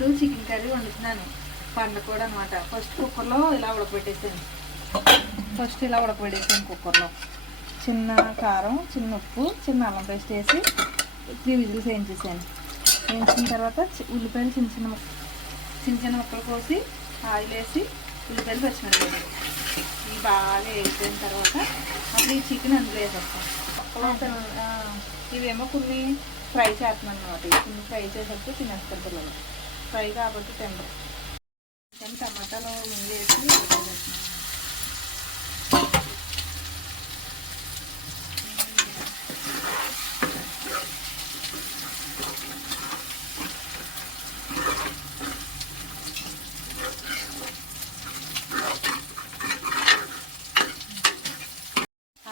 ఇప్పుడు chicken curry వండుతున్నాను, పండు కూడా అనమాట. ఫస్ట్ కుక్కర్లో ఇలా ఉడకబెట్టేసాను. కుక్కర్లో చిన్న కారం, చిన్న ఉప్పు, చిన్న అల్లం పేస్ట్ వేసి 3 విజిల్స్ వేయించేసాను. వేయించిన తర్వాత ఉల్లిపాయలు చిన్న చిన్న ముక్కలు కోసి ఆయిల్ వేసి ఉల్లిపాయలు పచ్చిమిరపకాయలు ఇవి బాగా వేసిన తర్వాత అప్పుడు ఈ చికెన్ అందులో వేసేస్తాం. ముక్కలు ఇవేమో కొన్ని ఫ్రై చేస్తున్నాను అనమాట. కొన్ని ఫ్రై చేసేటప్పుడు తినేస్తారు పిల్లలు. ఫ్రై కాబట్టి తినరు. కానీ టమాటాలు ముందు వేసి ఉడకబెడుతున్నాను.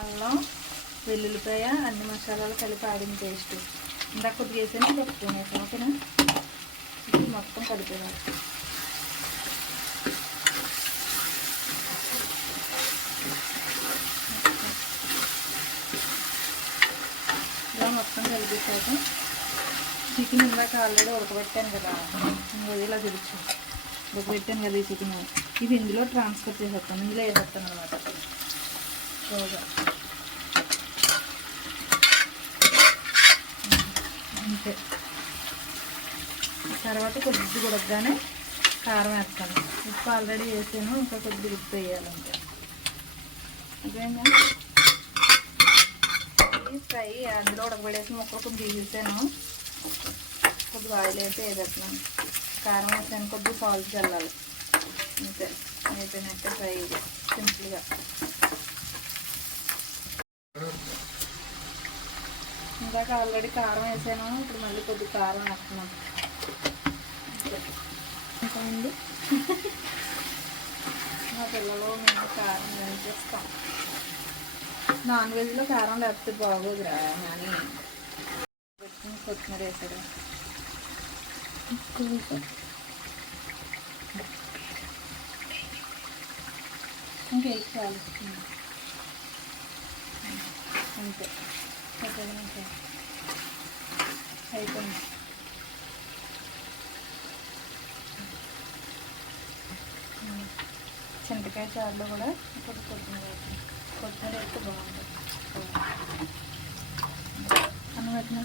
అల్లం, వెల్లుల్లిపాయ, అన్ని మసాలాలు కలిపి ఆడిన పేస్ట్ ఇందాక కొద్దిగా వేసాను, ఇది ఒక వేసాను. ఓకేనా? ఇది మొత్తం కలిపేయాలి. ఇలా మొత్తం కలిపేసాక చికెన్ ఇందాక ఆల్రెడీ ఉడకబెట్టాను కదా, ఇలా ఉడకబెట్టాను కదా ఈ చికెన్, ఇది ఇందులో ట్రాన్స్ఫర్ చేసేస్తాను. ఇందులో వేసేస్తాను అనమాట. అంతే. తర్వాత కొద్దిగా ఉడకగానే కారం వేస్తాను. ఉప్పు ఆల్రెడీ వేసాను, ఇంకా కొద్దిగా ఉప్పు వేయాలంటే. అదేనా ఫ్రై అందులో ఉడకబడేసి ముక్కలు కొద్దిగా తీసాను. కొద్దిగా ఆయిల్ వేసి వేసేస్తున్నాను. కారం వేసాను, కొద్దిగా సాల్ట్ చల్లాలి. అంతే, అయిపోయినట్టే ఫ్రై సింపుల్గా. ఇందాక ఆల్రెడీ కారం వేసాను, ఇప్పుడు మళ్ళీ కొద్దిగా కారం వేస్తున్నాను. ఇంకా అండి మా పిల్లలు మేము కారం వేసేస్తాం. నాన్ వెజ్లో కారం లేకపోతే బాగోదురా కానీ పెట్టుకుని కొత్తిమీర వేసారు. ఇంకా చాలు అంతే. అయిపోయింది. చింతకాయ చారులో కూడా కొత్తిమీర వేస్తే బాగుంటుంది. అన్నం పెట్టిన